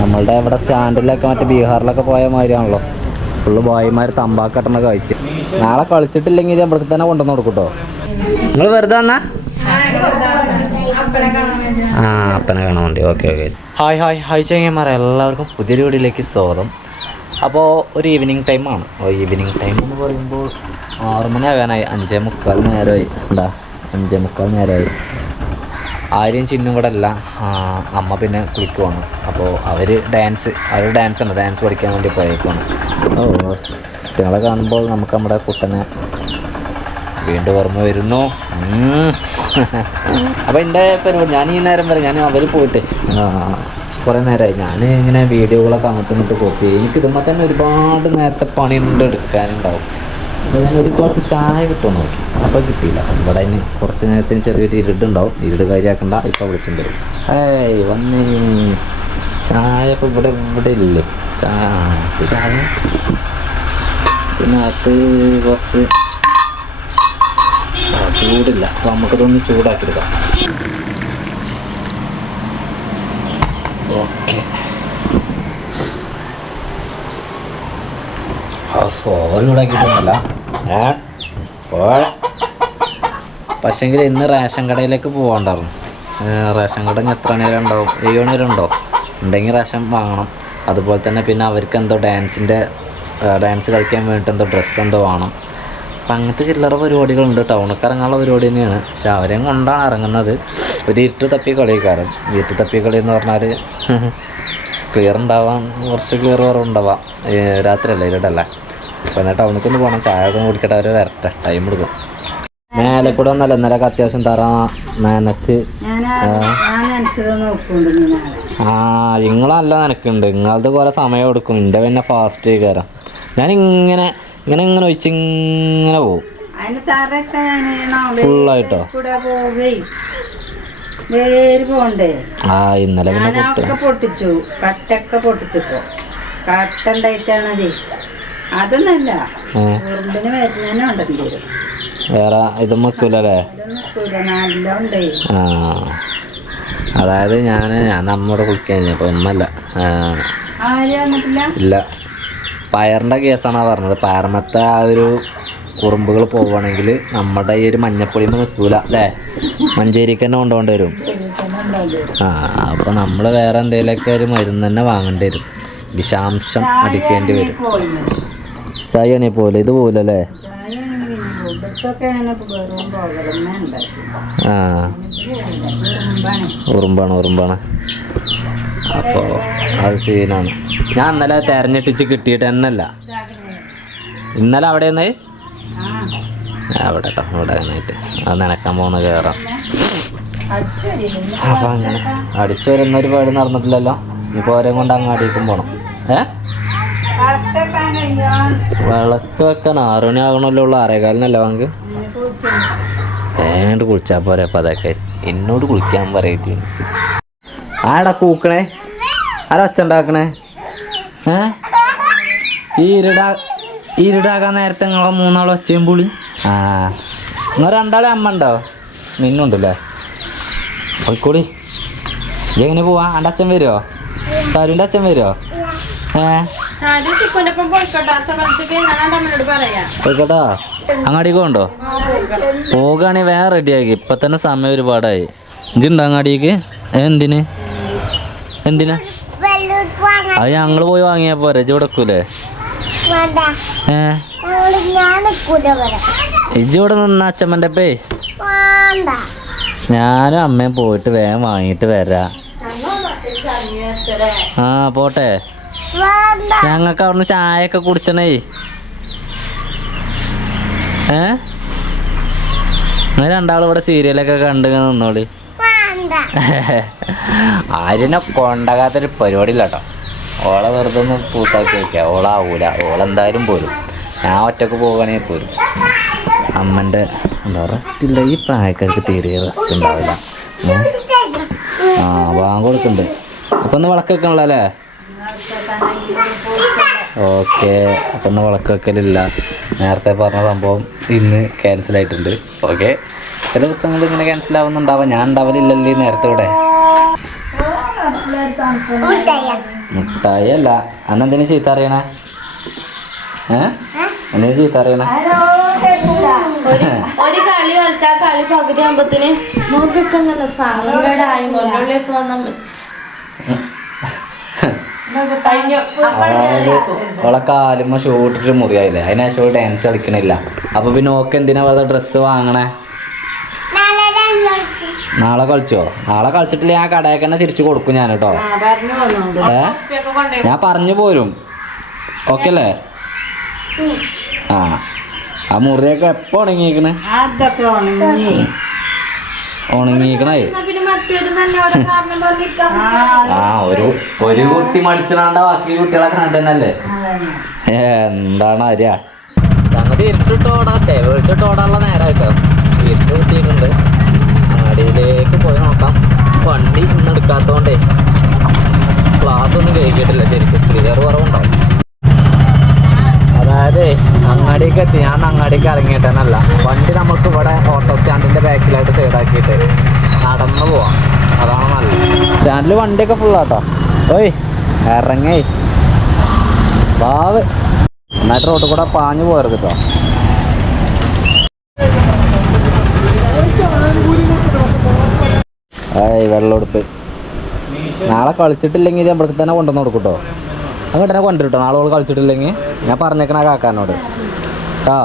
നമ്മളുടെ ഇവിടെ സ്റ്റാൻഡിലൊക്കെ മറ്റേ ബീഹാറിലൊക്കെ പോയ മാതിരിയാണല്ലോ. ഫുള്ള് ബോയ്മാർ തമ്പാക്കട്ടണ കഴിച്ച്. നാളെ കളിച്ചിട്ടില്ലെങ്കിൽ ഇത് നമ്മൾക്ക് തന്നെ കൊണ്ടുവന്ന് കൊടുക്കും കേട്ടോ നിങ്ങൾ വെറുതെ വന്നാ? ആ അപ്പനെ കാണാൻ വേണ്ടി. Okay okay. Hi hi hi ചെങ്ങന്മാരെ. എല്ലാവർക്കും പുതിയൊരു വീടിലേക്ക് സ്വാഗതം. അപ്പോൾ ഒരു ഈവനിങ് ടൈമാണ് ഈവനിങ് ടൈം എന്ന് പറയുമ്പോൾ ആറുമണിയാകാനായി. അഞ്ചേ മുക്കാൽ നേരമായി. ഉണ്ടാ അഞ്ചേ മുക്കാൽ നേരമായി. ആര്യം ചിന്നും കൂടെ അല്ല അമ്മ പിന്നെ കുളിക്കുവാണ്. അപ്പോൾ അവർ ഡാൻസ് അവർ ഡാൻസ് ആണ്. ഡാൻസ് പഠിക്കാൻ വേണ്ടി പോയേക്കുവാണ്. കുട്ടികളെ കാണുമ്പോൾ നമുക്ക് നമ്മുടെ കുട്ടനെ വീണ്ടും ഓർമ്മ വരുന്നു. അപ്പോൾ എന്റെ പരിപാടി ഞാൻ ഈ നേരം വരെ ഞാൻ അവർ പോയിട്ട് കുറേ നേരമായി ഞാൻ ഇങ്ങനെ വീഡിയോകളൊക്കെ അങ്ങോട്ടും ഇങ്ങോട്ട് കോപ്പി ചെയ്യും. എനിക്ക് ഇതുമ്പോൾ തന്നെ ഒരുപാട് നേരത്തെ പണിയുണ്ട് എടുക്കാനുണ്ടാവും. അപ്പോൾ ഞാൻ ഒരു ഗ്ലാസ് ചായ കിട്ടുമോ നോക്കി. അപ്പോൾ കിട്ടിയില്ല. ഇവിടെ അതിന് കുറച്ച് നേരത്തിന് ചെറിയൊരു ഇരുടുണ്ടാവും ഇരുട് കാര്യമാക്കണ്ട ഇപ്പോൾ വിളിച്ചിട്ടുണ്ട് ഏയ് വന്നേ. ചായ ഇപ്പോൾ ഇവിടെ ഇവിടെ ഇല്ലേ? ചായ ചായ. പിന്നെ അത് കുറച്ച് ചൂടില്ല. അപ്പോൾ നമുക്കിതൊന്ന് ചൂടാക്കിയെടുക്കാം. ഓക്കെ. ഓവർ ചൂടാക്കിയിട്ടൊന്നുമല്ല പക്ഷേങ്കിൽ ഇന്ന് റേഷൻ കടയിലേക്ക് പോകണ്ടായിരുന്നു. റേഷൻ കട എത്ര നേരം ഉണ്ടാവും ഏഴ് മണി വരെ ഉണ്ടോ ഉണ്ടെങ്കിൽ റേഷൻ വാങ്ങണം. അതുപോലെ തന്നെ പിന്നെ അവർക്ക് എന്തോ ഡാൻസിന്റെ ഡാൻസ് കളിക്കാൻ വേണ്ടിയിട്ട് എന്തോ ഡ്രസ്സ് എന്തോ വേണം. അപ്പം അങ്ങനത്തെ ചില്ലറ പരിപാടികളുണ്ട്. ടൗണൊക്കെ ഇറങ്ങാനുള്ള പരിപാടി തന്നെയാണ്. പക്ഷെ അവരെയും കൊണ്ടാണ് ഇറങ്ങുന്നത്. ഒരു ഇരുട്ട് തപ്പി കളിക്കാരൻ. ഇരുട്ട് തപ്പി കളി എന്ന് പറഞ്ഞാൽ ക്ലിയർ ഉണ്ടാവാൻ കുറച്ച് ക്ലിയർ കുറവുണ്ടാവാം. ഉണ്ടാവാം രാത്രിയല്ലേ ഇരുട്ടല്ലേ അപ്പോൾ എന്നാൽ ടൗണിൽ ഒന്ന് പോകണം ചായ ഒക്കെ കുടിക്കട്ടെ അവർ വരട്ടെ. ടൈം എടുക്കും. മേലെ കൂടെ ഒന്നല്ല ഇന്നലെ അത്യാവശ്യം തറ നനച്ച് ആ നിങ്ങളല്ല നനക്കുണ്ട് നിങ്ങളത് കുറേ സമയം എടുക്കും. എന്റെ പിന്നെ ഫാസ്റ്റ് കയറാം ഞാൻ ഇങ്ങനെ ഇങ്ങനെ ഇങ്ങനെ ഒഴിച്ച് ഇങ്ങനെ പോവും. ഫുള്ളായിട്ടോ ആ ഇന്നലെ പിന്നെ പൊട്ടിച്ചു. കട്ടൊക്കെ പൊട്ടിച്ചപ്പോ. കട്ട ഉണ്ടായിട്ടാണത്. അതൊന്നല്ല. വേറെ ഇത് ഉണ്ടേ ആ. അതായത് ഞാൻ ഞാൻ നമ്മുടെ കുളിക്കാൻ ആ, ആരും ഇല്ല. പയറിന്റെ കേസാണ് പറഞ്ഞത്. പയറിനത്തെ ആ ഒരു കുറുമ്പുകൾ പോവുകയാണെങ്കിൽ നമ്മുടെ ഈ ഒരു മഞ്ഞപ്പൊടിമ നിൽക്കൂല അല്ലേ? മഞ്ചേരിക്ക് തന്നെ കൊണ്ടുപോകേണ്ടി വരും. ആ അപ്പോൾ നമ്മൾ വേറെ എന്തെങ്കിലുമൊക്കെ ഒരു മരുന്ന് തന്നെ വാങ്ങേണ്ടി വരും. വിഷാംശം അടിക്കേണ്ടി വരും. ചായ പോലെ ഇത് പോലല്ലേ ആ. ഉറുമ്പാണ് ഉറുമ്പാണ്. അപ്പോൾ അത് സീനാണ്. ഞാൻ ഇന്നലെ തെരഞ്ഞെട്ടിച്ച് കിട്ടിയിട്ട് തന്നെയല്ല ഇന്നലെ അവിടെ നിന്ന് അവിടെ കേട്ടോ ഇവിടെ അങ്ങനെയായിട്ട് അത് നനക്കാൻ പോകുന്ന കയറാം അപ്പം അങ്ങനെ. അടിച്ചു വരുന്ന ഒരു പാട് നടന്നിട്ടില്ലല്ലോ. ഇനിയിപ്പോൾ ഓരോ കൊണ്ട് അങ്ങാടിക്കും പോകണം ഏ? കറക്റ്റൊക്കെ കഴിയാൻ വിളക്ക് വെക്കാൻ ആറു മണി ആകണമല്ലോ ഉള്ളു ആറേകാലിനല്ല വാങ്ക് വേണ്ട കുളിച്ചാ പോരെ അപ്പം അതൊക്കെ. എന്നോട് കുളിക്കാൻ പറയത്തി ആടാ കൂക്കണേ? ആരാ ഒച്ച ഉണ്ടാക്കണേ ഏ? ഈ ഇരുടാ ഇരുടാകാൻ നേരത്തെ നിങ്ങളെ മൂന്നാളും ഒച്ചയും പുളി? ആ നിങ്ങൾ രണ്ടാളെ അമ്മ ഉണ്ടോ? നിന്നുണ്ടല്ലേ പോയിക്കോളി. എങ്ങനെ പോവാ? എന്റെ അച്ഛൻ വരുമോ തരുവിന്റെ അച്ഛൻ വരുമോ ഏ? പോയിക്കോട്ടോ. അങ്ങാടിക്ക് പോകണ്ടോ? പോകുകയാണെങ്കിൽ വേറെ റെഡിയാക്കി. ഇപ്പൊ തന്നെ സമയം ഒരുപാടായി. ഇജ്ജുണ്ടോ അങ്ങാടിക്ക്? എന്തിന്? എന്തിനാ? അത് ഞങ്ങൾ പോയി വാങ്ങിയാ പോരെ. ഇജ് കൊടുക്കൂലേ ഏ? ഇജ് ഇവിടെ. നിന്ന അച്ഛമ്മന്റെ പേ ഞാനും അമ്മയും പോയിട്ട് വേഗം വാങ്ങിയിട്ട് വരാം. ആ പോട്ടെ. ഞങ്ങൾക്ക് അവിടുന്ന് ചായ ഒക്കെ കുടിച്ചണേ. ഏ? രണ്ടാളും ഇവിടെ സീരിയലൊക്കെ കണ്ട് നിന്നോളി. ആര്യനെ കൊണ്ടാകാത്തൊരു പരിപാടി ഇല്ല കേട്ടോ ഓളെ വെറുതെ ഒന്ന് പൂത്താക്കി വയ്ക്കുക ഓളാവൂല ഓളെന്തായാലും പോരും. ഞാൻ ഒറ്റയ്ക്ക് പോകണേ പോരും. അമ്മന്റെ എന്താ റെസ്റ്റ് ഇല്ല. ഈ പ്രായക്കാർക്ക് തീരെ റെസ്റ്റ് ഉണ്ടാവില്ല. ആ വാങ്ങ കൊടുക്കുന്നുണ്ട് അപ്പം ഒന്ന് വിളക്ക് വെക്കണല്ലോ അല്ലേ ഓക്കെ അപ്പം ഒന്ന് വിളക്ക് വെക്കലില്ല. നേരത്തെ പറഞ്ഞ സംഭവം ഇന്ന് ക്യാൻസൽ ആയിട്ടുണ്ട്. ഓക്കെ ചില ദിവസങ്ങൾ ഇങ്ങനെ ക്യാൻസൽ ആവുന്നുണ്ടാവാം. ഞാൻ ഉണ്ടാവലില്ലല്ലേ നേരത്തെ ഇവിടെ? മുട്ടായി അല്ല. അന്ന് എന്തിനു ചീത്ത അറിയണേ ഏ? എന്തിനു ചീത്ത അറിയണേ ഒരു കളി കളിച്ചാൽ കളി പകുതി ആകുമ്പത്തിന് അതായത് അവളെ കാലുമ്മ ഷൂട്ടിട്ട് മുറിയായില്ലേ? അതിനാ ഷൂ ഡാൻസ് കളിക്കണില്ല. അപ്പൊ പിന്നെ ഓക്കെ എന്തിനാ വെറുതെ ഡ്രസ്സ് വാങ്ങണേ? നാളെ കളിച്ചോ? നാളെ കളിച്ചിട്ടില്ല ഞാൻ കടയൊക്കെ തന്നെ തിരിച്ചു കൊടുക്കും ഞാൻ കേട്ടോ ഏ? ഞാൻ പറഞ്ഞു പോരും. ഓക്കെ അല്ലേ ആ ആ മുറിയൊക്കെ എപ്പോ ഉണങ്ങിയിരിക്കണ് അതൊക്കെ ആ ഒരു ഒരു കുട്ടി മടിച്ചിടാണ്ട ബാക്കി കുട്ടികളൊക്കെ കണ്ടന്നല്ലേ എന്താണ് അറിയാ സംഗതി ഇരുട്ടിട്ടോടാ. ചെവിളിച്ചിട്ടോടാനുള്ള നേരമായിട്ടോ ഇരുട്ട് കിട്ടിയിട്ടുണ്ട്. അങ്ങാടിയിലേക്ക് പോയി നോക്കാം. വണ്ടി ഇന്ന് എടുക്കാത്തോണ്ടേ ക്ലാസ് ഒന്നും കഴിക്കിട്ടില്ല ശരിക്കും ക്ലിയർ കുറവുണ്ടാവും അതായത് അങ്ങാടിക്ക് എത്തി ഞാൻ അങ്ങാടിക്ക് ഇറങ്ങിയിട്ടെന്നല്ല വണ്ടി നമുക്ക് ഇവിടെ ഓട്ടോ സ്റ്റാൻഡിന്റെ ബാക്കിലായിട്ട് സൈഡാക്കിയിട്ട് നടന്നു പോവാം. അതാണ് നല്ലത്. സ്റ്റാൻഡിൽ വണ്ടിയൊക്കെ ഫുള്ളാട്ടോ ഓയ് ഇറങ്ങേ. ബാവ് നന്നായിട്ട് റോഡ് കൂടെ പാഞ്ഞു പോകരുത് കേട്ടോ ഏയ് വെള്ളമെടുപ്പ്. നാളെ കളിച്ചിട്ടില്ലെങ്കിൽ ഇത് നമ്മൾക്ക് തന്നെ കൊണ്ടുവന്ന് കൊടുക്കും അങ്ങോട്ട് തന്നെ കൊണ്ടുവരും കേട്ടോ നാളെ ഓൾ കളിച്ചിട്ടില്ലെങ്കിൽ ഞാൻ പറഞ്ഞേക്കണ കാക്കാനോട്. ആ.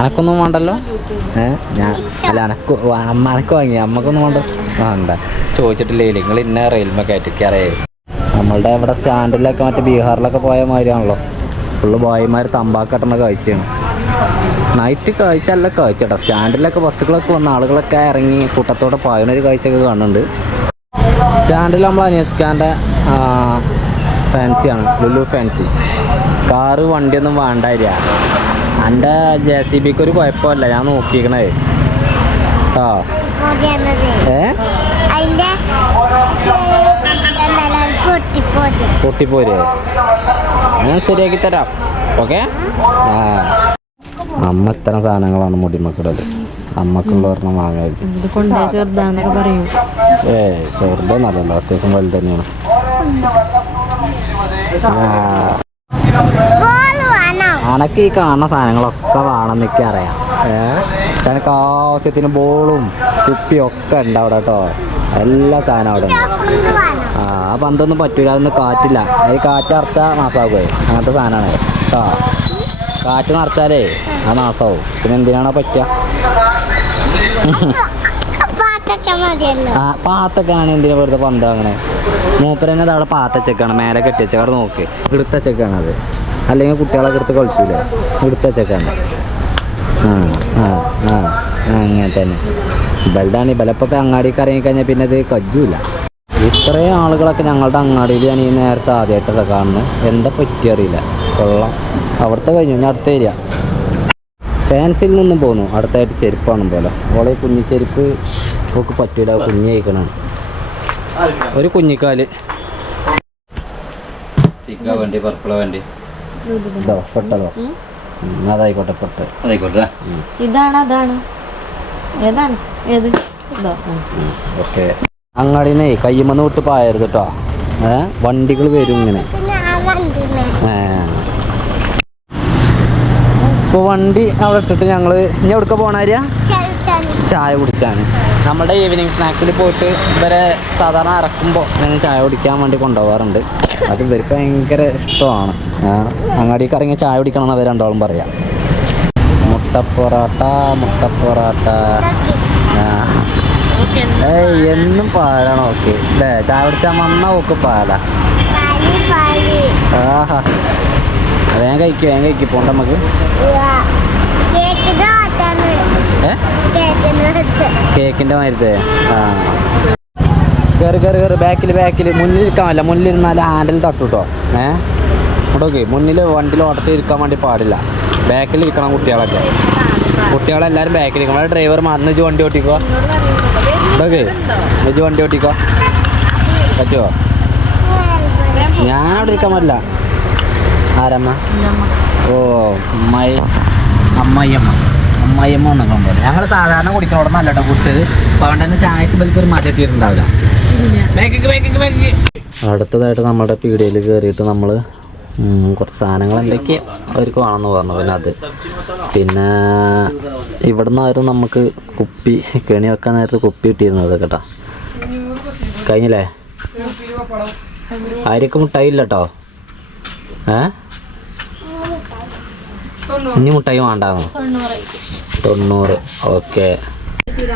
അനക്കൊന്നും വേണ്ടല്ലോ? ഞാൻ അല്ല അനക്ക് അമ്മ അനക്ക് വാങ്ങി അമ്മക്കൊന്നും വേണ്ട. വേണ്ട ചോദിച്ചിട്ടില്ലേ നിങ്ങൾ ഇന്ന റെയിൽമേ കയറ്റിക്കാറേ. നമ്മളുടെ ഇവിടെ സ്റ്റാൻഡിലൊക്കെ മറ്റേ ബീഹാറിലൊക്കെ പോയ മാതിരിയാണല്ലോ. ഫുള്ള് ബോയ്മാർ തമ്പാക്കട്ടണ കാഴ്ചയാണ്. നൈറ്റ് കാഴ്ച അല്ല കാഴ്ച കേട്ടോ സ്റ്റാൻഡിലൊക്കെ ബസ്സുകളൊക്കെ വന്ന ആളുകളൊക്കെ ഇറങ്ങി കൂട്ടത്തോടെ ഒരു കാഴ്ചയൊക്കെ കാണുന്നുണ്ട്. സ്റ്റാൻഡിൽ നമ്മൾ അനിയസ്കാന്റെ ഫാൻസിയാണ്. ലുലു ഫാൻസി. കാറ് വണ്ടിയൊന്നും വേണ്ടായില്ല എന്റെ ജെ സി ബിക്ക് ഒരു കുഴപ്പമില്ല. ഞാൻ നോക്കിക്കണേ. ആ. ഏ? പൊട്ടിപ്പോരെ ഞാൻ ശരിയാക്കി തരാം. ഓക്കെ? ആ. അമ്മ ഇത്തരം സാധനങ്ങളാണ് മുടിമക്കിടത് അമ്മക്കുള്ള ഒരെണ്ണം പറയും. ഏ ചെറുതൊന്നല്ലല്ലോ അത്യാവശ്യം വലുത് വേണം അനക്ക് ഈ കാണുന്ന സാധനങ്ങളൊക്കെ വേണമെന്നൊക്കെ അറിയാം. ഏഹ് ആവശ്യത്തിന് ബോളും കുപ്പിയും ഒക്കെ ഉണ്ട് അവിടെ കേട്ടോ. എല്ലാ സാധനം അവിടെ ഉണ്ട്. ആ പന്തൊന്നും പറ്റൂല അതൊന്നും കാറ്റില്ല. അത് കാറ്റ് നിറച്ചാൽ നാസാവുകയെ അങ്ങനത്തെ സാധനമാണ്. കേട്ടോ കാറ്റ് നിറച്ചാലേ ആ നാസാവും. പിന്നെ എന്തിനാണോ പറ്റുക? പാത്തൊക്കെ ആ പാത്തൊക്കെയാണ് എന്തിനാ വെറുതെ പന്ത് അങ്ങനെ മൂപ്പരന്നെ അത് അവിടെ പാത്തച്ചക്കാണ് മേലെ കെട്ടിച്ചക്ക അവിടെ നോക്ക്. ഇടുത്തച്ചക്കാണ് അത്. അല്ലെങ്കിൽ കുട്ടികളെ എടുത്ത് കളിച്ചില്ല ഇടുത്തച്ചക്കാണ് ആ ആ ആ അങ്ങനെ തന്നെ. ഇവളുടെ ഇവലപ്പൊക്കെ അങ്ങാടിക്ക് ഇറങ്ങി കഴിഞ്ഞാൽ പിന്നെ അത് കജ്ജൂല. ഇത്രയും ആളുകളൊക്കെ ഞങ്ങളുടെ അങ്ങാടിയിൽ ഞാൻ ഈ നേരത്തെ ആദ്യമായിട്ടൊക്കെ കാണുന്നത് എന്താ പറ്റിയറിയില്ല കൊള്ളാം. അവിടുത്തെ കഴിഞ്ഞു ഞാൻ അടുത്ത ഏരിയ. ഫാൻസിൽ നിന്നും പോന്നു. അടുത്തായിട്ട് ചെരുപ്പാണ് പോലെ. ഓളെ കുഞ്ഞിച്ചെരുപ്പ് ഒക്കെ പറ്റൂല കുഞ്ഞി കഴിക്കണം ഒരു കുഞ്ഞിക്കാൽ. വണ്ടി പർപ്പിള വേണ്ടി. ഇതോ പെട്ടതോ? ഉം, അതായിക്കോട്ടെ പെട്ട്. അതായിക്കോട്ടെ ഇതാണ് അതാണ്. ഏതാണ്? ഏത്. ഓക്കെ. അങ്ങാടിന്നേ കയ്യുമെന്ന് വിട്ട് പായരുത് കേട്ടോ ഏ വണ്ടികൾ വരും ഇങ്ങനെ. ഇപ്പോൾ വണ്ടി അവിടെ ഇട്ടിട്ട് ഞങ്ങൾ ഇനി എവിടേക്ക് പോണാരിയാ ചായ കുടിച്ചാണ് നമ്മുടെ ഈവനിങ് സ്നാക്സിൽ പോയിട്ട് ഇവരെ സാധാരണ ഇറക്കുമ്പോൾ ഞങ്ങൾ ചായ കുടിക്കാൻ വേണ്ടി കൊണ്ടുപോകാറുണ്ട്. അത് ഇവർക്ക് ഭയങ്കര ഇഷ്ടമാണ്. അങ്ങാടിക്ക് ഇറങ്ങി ചായ കുടിക്കണം എന്ന് അവർ രണ്ടാളും പറയാം. മുട്ട പൊറോട്ട മുട്ട പൊറോട്ട. എന്നും പാലാണ് ഓക്കെ. അല്ലേ ചായ കുടിച്ചാൽ വന്ന ഓക്ക് പാലി. ആഹാ. വേഗം കഴിക്കും വേഗം കഴിക്കും. പോണ്ട നമുക്ക് കേക്കിന്റെ മരുത്ത് ആ. കയറി കയറി കയറി ബാക്കിൽ ബാക്കിൽ മുന്നിൽ ഇരിക്കാമല്ല. മുന്നിൽ ഇരുന്നാൽ ഹാൻഡിൽ തട്ടു കേട്ടോ ഏ ഇങ്ങോട്ടോക്കെ മുന്നിൽ വണ്ടിയിൽ ഓട്ടത്തിൽ ഇരിക്കാൻ വേണ്ടി പാടില്ല. ബാക്കിൽ ഇരിക്കണം കുട്ടികളൊക്കെ. കുട്ടികളെല്ലാവരും ബാക്കിൽ ഇരിക്കണം. അവിടെ ഡ്രൈവർ മറന്ന് ഇജ്ജ് വണ്ടി ഓട്ടിക്കോ? ഇതൊക്കെ ഇജ്ജ് വണ്ടി ഓട്ടിക്കോ? പറ്റുമോ ഞാൻ അവിടെ ഇരിക്കാൻ പറ്റില്ല ആരമ്മ? ഓ അമ്മായി അമ്മായിയമ്മ. അമ്മായിയമ്മ എന്നൊക്കെ പോലെ. ഞങ്ങൾ സാധാരണ കുടിക്കണോടെ നല്ല കേട്ടോ കുടിച്ചത്. അതുകൊണ്ട് തന്നെ ചായക്ക് ബലിക്ക് ഒരു മതി എത്തിയിട്ടുണ്ടാവില്ല അടുത്തതായിട്ട് നമ്മുടെ പീടികയിൽ കയറിയിട്ട് നമ്മൾ കുറച്ച് സാധനങ്ങൾ എന്തൊക്കെ അവർക്ക് വേണമെന്ന് പറഞ്ഞു. പിന്നെ അത്. പിന്നെ ഇവിടുന്ന് ആയിരുന്നു നമുക്ക് കുപ്പി കെണി വെക്കാൻ നേരത്ത് കുപ്പി കിട്ടിയിരുന്നത് കേട്ടോ. കഴിഞ്ഞില്ലേ? ആര്യക്ക് മുട്ടായി ഇല്ല കേട്ടോ ഏ? ഇനി മുട്ടായി വേണ്ടാന്നോ? തൊണ്ണൂറ്. ഓക്കെ.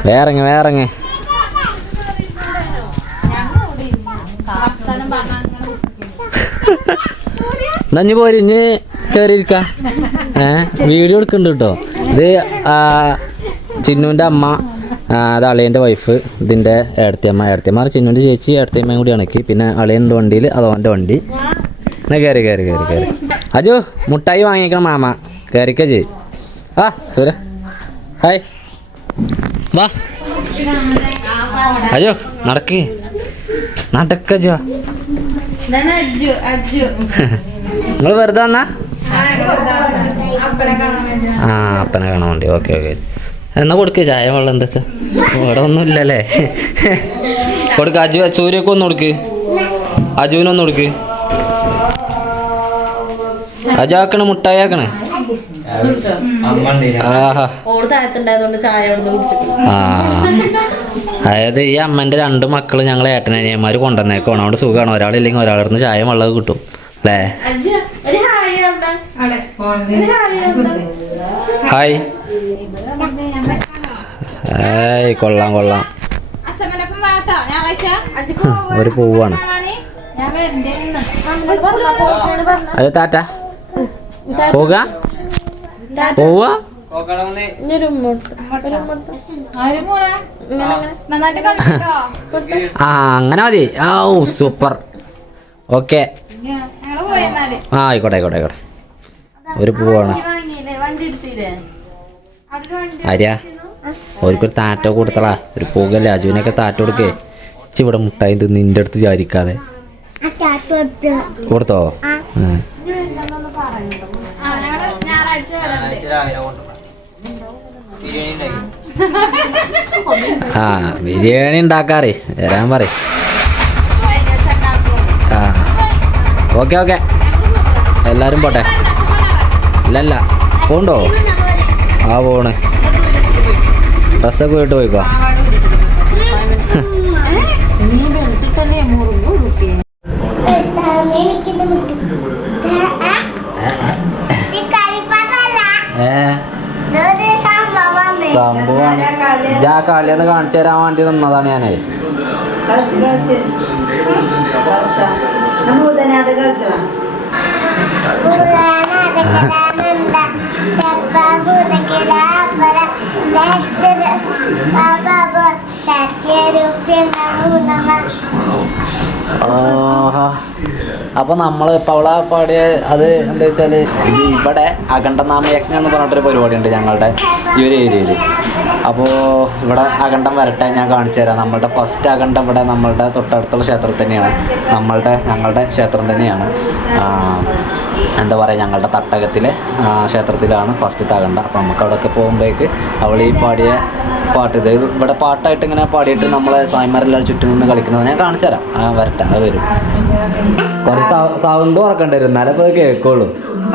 വേറെങ്ങ് വേറെങ്ങ്. നഞ്ഞു പോരി ഇഞ്ഞ് കയറിയിരിക്ക ഏ വീഡിയോ എടുക്കുന്നുണ്ട് കേട്ടോ ഇത് ചിന്നുവിന്റെ അമ്മ അത് അളിയന്റെ വൈഫ് ഇതിന്റെ ഏടത്തിയമ്മ. ഏടത്തിയമ്മ ചിന്നുവിന്റെ ചേച്ചി ഏടത്തിയമ്മയും കൂടി ഇണക്കി. പിന്നെ അളിയന്റെ വണ്ടിയിൽ അതോന്റെ വണ്ടി. എന്നാ കയറി കയറി കയറി കയറി അജു മുട്ടായി വാങ്ങിക്കണം മാമ. കയറിക്ക ചേച്ചി ആ സുര. ഹായ്. വാ. അജു നടക്ക്. നടക്ക ജോ നിങ്ങൾ വെറുതെ വന്നാ? ആ അപ്പനെ കാണാൻ വേണ്ടി. Okay okay. എന്നാ കൊടുക്ക് ചായ വെള്ളം എന്താ വെച്ചാ? ഇവിടെ ഒന്നും ഇല്ലല്ലേ കൊടുക്ക അജു സൂര്യക്ക് ഒന്ന് കൊടുക്ക്. അജുവിനൊന്ന് കൊടുക്ക്. അജു ആക്കണ മുട്ടായി ആക്കണേ. അതായത് ഈ അമ്മന്റെ രണ്ട് മക്കൾ ഞങ്ങൾ ഏട്ടനിയന്മാര് കൊണ്ടുവന്നേക്കാണ് അവിടെ സുഖമാണ്. ഒരാളില്ലെങ്കിൽ ഒരാളിരുന്ന് ചായ വെള്ളം കിട്ടും. അല്ലേ. ഹായ് ഏയ് കൊള്ളാം കൊള്ളാം. ഒരു പൂവാണ്. അത് താറ്റ പോക. ആ അങ്ങനെ മതി. ആ ഓ സൂപ്പർ. ഓക്കെ. ആ ആയിക്കോട്ടെ ആയിക്കോട്ടെ ആയിക്കോട്ടെ. ഒരു പൂവാണ്. ആര്യ? ഓർക്കൊരു താറ്റ കൊടുത്തടാ. ഒരു പൂകല്ലേ അജുവിനൊക്കെ താറ്റ കൊടുക്കേ. ഇച്ചിവിടെ മുട്ടായി തിന്ന് നിന്റെ അടുത്ത് ചാരിക്കാതെ ആ. ആ. ബിരിയാണി ഉണ്ടാക്കാറേ. വരാൻ പറ ഓക്കെ ഓക്കെ. എല്ലാരും പോട്ടെ. ഇല്ലല്ല. പോണ്ടോ? ആ പോണ്. ഡ്രസ്സൊക്കെ പോയിട്ട് പോയിക്കോ. ഞാൻ കളി ഒന്ന് കാണിച്ചു തരാൻ വേണ്ടി നിന്നതാണ് ഞാനേ. കളിച്ച് കളിച്ച് കളിച്ചാ ഭൂതനാഥ് കളിച്ചാ ആഹാ. അപ്പൊ നമ്മൾ ഇപ്പോൾ അവളെ പാടിയ അത് എന്താ വെച്ചാൽ ഇവിടെ അഖണ്ഡനാമയജ്ഞം എന്ന് പറഞ്ഞിട്ടൊരു പരിപാടി ഉണ്ട് ഞങ്ങളുടെ ഈ ഒരു ഏരിയയിൽ അപ്പോൾ ഇവിടെ അഖണ്ഡം വരട്ടെ ഞാൻ കാണിച്ചു തരാം. നമ്മളുടെ ഫസ്റ്റ് അഖണ്ഡം ഇവിടെ നമ്മളുടെ തൊട്ടടുത്തുള്ള ക്ഷേത്രം തന്നെയാണ്. നമ്മളുടെ ഞങ്ങളുടെ ക്ഷേത്രം തന്നെയാണ്. എന്താ പറയുക ഞങ്ങളുടെ തട്ടകത്തിലെ ക്ഷേത്രത്തിലാണ് ഫസ്റ്റ് തകണ്ട. അപ്പോൾ നമുക്ക് അവിടെയൊക്കെ പോകുമ്പോഴേക്ക് അവൾ ഈ പാടിയ പാട്ട് ഇത് ഇവിടെ പാട്ടായിട്ട് ഇങ്ങനെ പാടിയിട്ട് നമ്മളെ സ്വാമിമാരെല്ലാം ചുറ്റും നിന്ന് കളിക്കുന്നത് ഞാൻ കാണിച്ചു തരാം ആ വരട്ടെ അത് വരും. കുറച്ച് സൗണ്ട് ഉറക്കേണ്ടി വരും. എന്നാലേ അപ്പോൾ കേൾക്കുള്ളൂ. അത്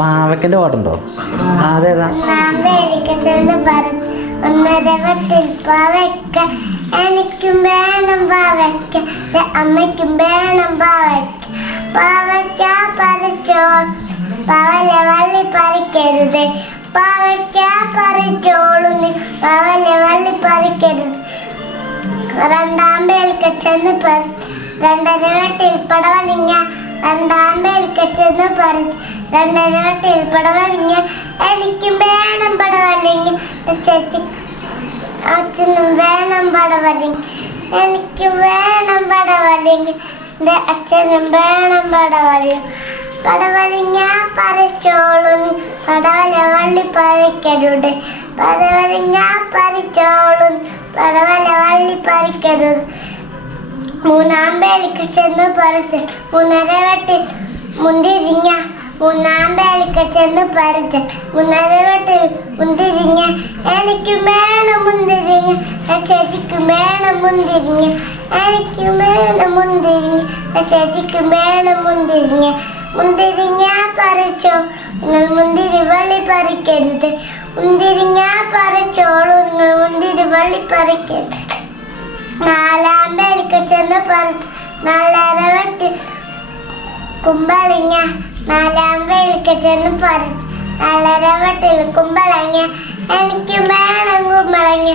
പാവയ്ക്കന്റെ പാട്ടുണ്ടോ? അതേതാ എനിക്കും വേണം പാവയ്ക്ക അമ്മയ്ക്കും വേണം പാവയ്ക്ക. പാവയ്ക്ക പറിച്ചോൾ. പവല വള്ളി പറിക്കരുത്. പാവയ്ക്ക പറിച്ചോളു നീ പവല വള്ളി പറിക്കരുത്. രണ്ടാം പേൽക്ക് ചെന്ന് പറി രണ്ടര വെട്ടിൽ പടവലിങ്ങ. രണ്ടാം പേൽക്ക് ചെന്ന് പറി രണ്ടര വെട്ടിൽ പടവലിങ്ങ. എനിക്കും വേണം പടവലിങ്ങ. ചേച്ചി അച്ഛനും വേണം പടവലിങ്ങ. എനിക്ക് വേണം പടവലിങ്ങ. എന്റെ അച്ഛനും വേണം പടവലിങ്ങ പടവലിങ്ങ പറിച്ചോളും. പടവല വള്ളി പറിക്കരുത്. പടവലിങ്ങ പറിച്ചോളും. പടവല വള്ളി പറിക്കരുത്. മൂന്നാം പേലിക്ക് ചെന്ന് പറിച്ച് മൂന്നര വെട്ടി മുന്തിരിങ്ങ മൂന്നാം വേലിക്ക ചെന്ന് പറിച്ച് മൂന്നര വെട്ടിൽ മുന്തിരിങ്ങ. എനിക്കും വേണം മുന്തിരിങ്ങ. ചേച്ചിക്കും വേണം മുന്തിരിങ്ങ. എനിക്കും വേണം മുന്തിരിങ്ങ. ചേച്ചിക്കും വേണം മുന്തിരിങ്ങ. മുന്തിരിങ്ങ പറിച്ചോ. നിങ്ങൾ മുന്തിരി വള്ളി പറിക്കരുത്. മുന്തിരിങ്ങ പറിച്ചോളൂ. നിങ്ങൾ മുന്തിരി വള്ളി പറിക്കരുത്. നാലാം വേലിക്ക പറിച്ച് വെട്ടി കുമ്പളങ്ങ. നാലാം വേലിക്ക ചെന്ന് പറിച്ച് നാലര വെട്ടിൽ കുമ്പളങ്ങ എനിക്കും വേണം കുമ്പളങ്ങ.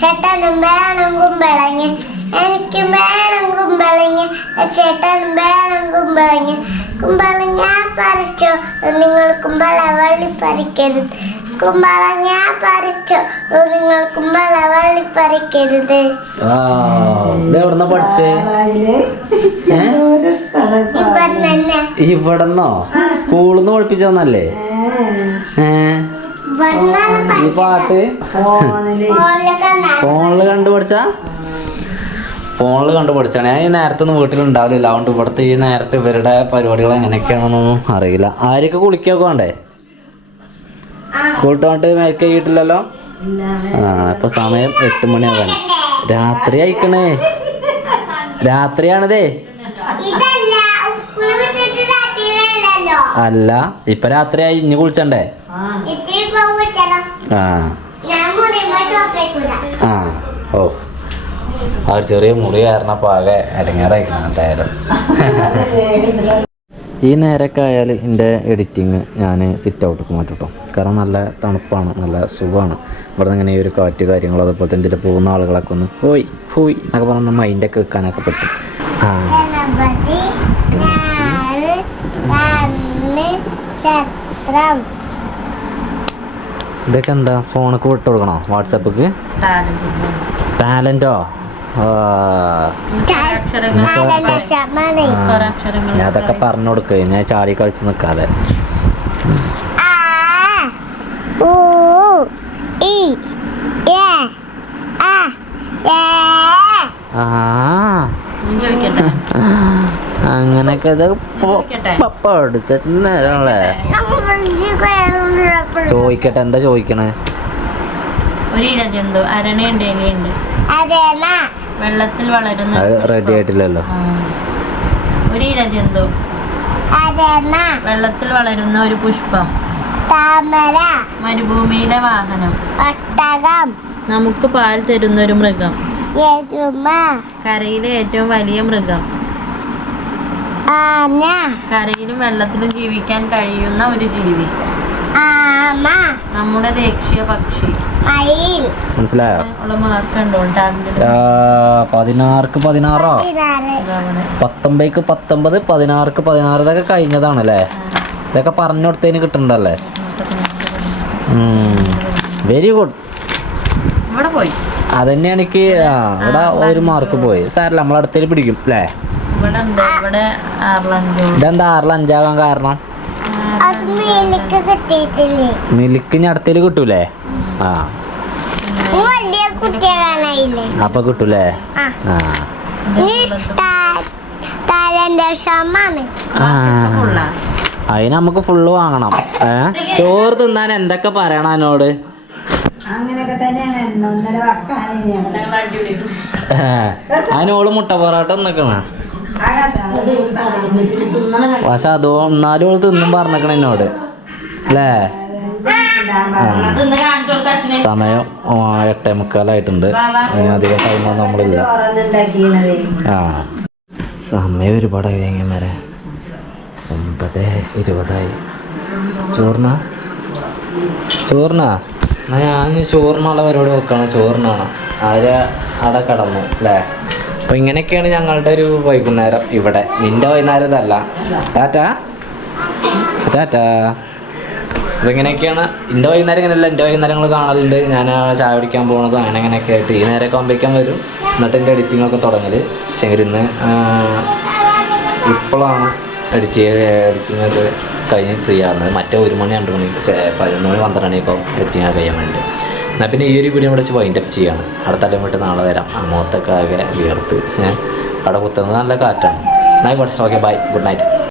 ചേട്ടനും വേണം കുമ്പളങ്ങ. എനിക്കും വേണം കുമ്പളങ്ങ. ചേട്ടനും വേണം കുമ്പളങ്ങ. കുമ്പളങ്ങ പറിച്ചോ. നിങ്ങൾ കുമ്പള വള്ളി പറിക്കരുത്. കുമ്പളങ്ങ പറിച്ചോ. നിങ്ങൾ കുമ്പള വള്ളി പറിക്കരുത്. ആ. ഇത് എവിടുന്ന പഠിച്ചേ? ഇവിടെന്നോ? സ്കൂളിൽ നിന്ന് പഠിപ്പിച്ചോന്നല്ലേ ഏ. ഈ പാട്ട്? ഫോണിൽ. ഫോണിൽ കണ്ടാ. പഠിച്ച ഫോണിൽ കണ്ടു പഠിച്ചാണ് ഞാൻ ഈ നേരത്തെ ഒന്നും വീട്ടിലുണ്ടാവില്ല അതുകൊണ്ട് ഇവിടുത്തെ ഈ നേരത്തെ ഇവരുടെ പരിപാടികൾ എങ്ങനെയൊക്കെയാണെന്നൊന്നും അറിയില്ല. ആരെയൊക്കെ കുളിക്കൊക്കെ വേണ്ടേ? സ്കൂൾ ചെയ്തിട്ടില്ലല്ലോ ആ ഇപ്പൊ സമയം എട്ട് മണിയാകാൻ രാത്രി അയക്കണേ രാത്രിയാണിതേ. അല്ല ഇപ്പൊ രാത്രിയായി ഇനി കുളിച്ചണ്ടേ? ആ. ഓ. ആ ചെറിയ മുറി കാരണം ആകെ അരങ്ങേറായിക്കണം എന്തായാലും. ഈ നേരമൊക്കെ ആയാൽ എന്റെ എഡിറ്റിങ് ഞാൻ സിറ്റ് ഔട്ടൊക്കെ മാറ്റും കേട്ടോ കാരണം നല്ല തണുപ്പാണ് നല്ല സുഖമാണ്. ഇവിടെ നിന്ന് ഇങ്ങനെ ഈ ഒരു കാറ്റ് കാര്യങ്ങൾ അതുപോലെ തന്നെ ഇതിൽ പോകുന്ന ആളുകളൊക്കെ ഒന്ന് പോയി പോയി എന്നൊക്കെ പറഞ്ഞ മൈൻഡൊക്കെ വെക്കാനൊക്കെ പറ്റും. ആ. ഇതൊക്കെ എന്താ? ഫോണൊക്കെ വിട്ട് കൊടുക്കണോ? വാട്സപ്പ് ടാലന്റോ ഞാൻ അതൊക്കെ പറഞ്ഞു കൊടുക്കുക ഞാൻ ചാടി കളിച്ച് നിൽക്കാതെ. ആ അങ്ങനൊക്കെ ഇത് ചോദിക്കട്ടെ. എന്താ ചോദിക്കണേ? ഒരു ഇഴജന്തു എലിയുണ്ട്. അതേനാ വെള്ളത്തിൽ വളരുന്ന അത് റെഡി ആയിട്ടില്ലല്ലോ. ഒരു ഇഴജന്തു വെള്ളത്തിൽ വളരുന്ന ഒരു പുഷ്പം. താമര. മരുഭൂമിയിലെ വാഹനം. ഒട്ടകം. നമുക്ക് പാൽ തരുന്ന ഒരു മൃഗം കരയിലെ ഏറ്റവും വലിയ മൃഗം. ആന. കരയിലും വെള്ളത്തിലും ജീവിക്കാൻ കഴിയുന്ന ഒരു ജീവി. നമ്മുടെ ദേശീയ പക്ഷി. മനസ്സിലായോ? ഉള്ള മാർക്ക് ഉണ്ടോ? ടാലന്റ് ആ, പതിനാർക്ക് പതിനാറോ? പതിനാറ്. പത്തൊമ്പതിക്ക് പത്തൊമ്പത് പതിനാർക്ക് പതിനാറ് ഇതൊക്കെ കഴിഞ്ഞതാണല്ലേ? ഇതൊക്കെ പറഞ്ഞു കൊടുത്തതിന് കിട്ടണ്ടല്ലേ? വെരി ഗുഡ് അതന്നെയാണ് എനിക്ക് ആ ഇവിടെ ഒരു മാർക്ക് പോയി. സാരല്ല നമ്മൾ അടുത്തേക്ക് പിടിക്കും അല്ലേ ഇവിടെ ഉണ്ട് ഇവിടെ ആർലൻഡോ ഇതെന്താ ആറിൽ അഞ്ചാകാൻ കാരണം? അത് അടുത്തേൽ ഇനി കിട്ടൂലേ? ആ. അപ്പൊ കിട്ടൂലേ? ആ. അതിന് നമുക്ക് ഫുള്ള് വാങ്ങണം. ഏ? ചോറ് തിന്നാൻ എന്തൊക്കെ പറയണം എന്നോട് അതിനോൾ മുട്ട പൊറോട്ട നിക്കണ പക്ഷെ അതോ എന്നാലും ഓൾ തിന്നും പറഞ്ഞേക്കണ എന്നോട്. അല്ലേ? സമയം എട്ടേ മുക്കാലായിട്ടുണ്ട്. അധികം ടൈമൊന്നും നമ്മളില്ല. ആ. സമയം ഒരുപാടായി വരെ ഒമ്പത് ഇരുപതായി. ചോറിന? ചോറിന? ഞാൻ ചോറിനുള്ള പരിപാടി നോക്കണം ചോറിനാണ്. ആര് അവിടെ കടന്നു അല്ലേ? അപ്പം ഇങ്ങനെയൊക്കെയാണ് ഞങ്ങളുടെ ഒരു വൈകുന്നേരം. ഇവിടെ നിന്റെ വൈകുന്നേരം ഇതല്ല ടാറ്റാ. ടാറ്റാ. അപ്പോൾ ഇങ്ങനെയൊക്കെയാണ് എന്റെ വൈകുന്നേരം ഇങ്ങനെയല്ല എന്റെ വൈകുന്നേരങ്ങൾ കാണലുണ്ട്. ഞാൻ ചായ പിടിക്കാൻ പോകുന്നത് അങ്ങനെ അങ്ങനെയൊക്കെ ആയിട്ട്. ഈ നേരമൊക്കെ ആകുമ്പോഴേക്കും വരും. എന്നിട്ട് എന്റെ എഡിറ്റിംഗ് ഒക്കെ തുടങ്ങൽ പക്ഷേ ഇന്ന് ഇപ്പോഴാണ് എഡിറ്റ് എഡിറ്റിംഗ് ഒക്കെ കഴിഞ്ഞ് ഫ്രീ ആകുന്നത് മറ്റേ ഒരു മണി രണ്ട് മണി പതിനൊന്ന് മണി പന്ത്രണ്ട് മണി ഇപ്പോൾ എഡിറ്റിംഗ് ഒക്കെ കഴിയാൻ വേണ്ടി. എന്നാൽ പിന്നെ ഈ ഒരു വീഡിയോ ഇവിടെ വെച്ച് വൈൻഡ് അപ്പ് ചെയ്യാണ്. അടുത്ത അല്ലെങ്കിൽ നാളെ വരാം. അങ്ങോട്ടൊക്കെ ആകെ വിയർത്ത്. അവിടെ കുത്തുന്നത് നല്ല കാറ്റാണ്. എന്നാൽ ഓക്കെ ബൈ ഗുഡ് നൈറ്റ്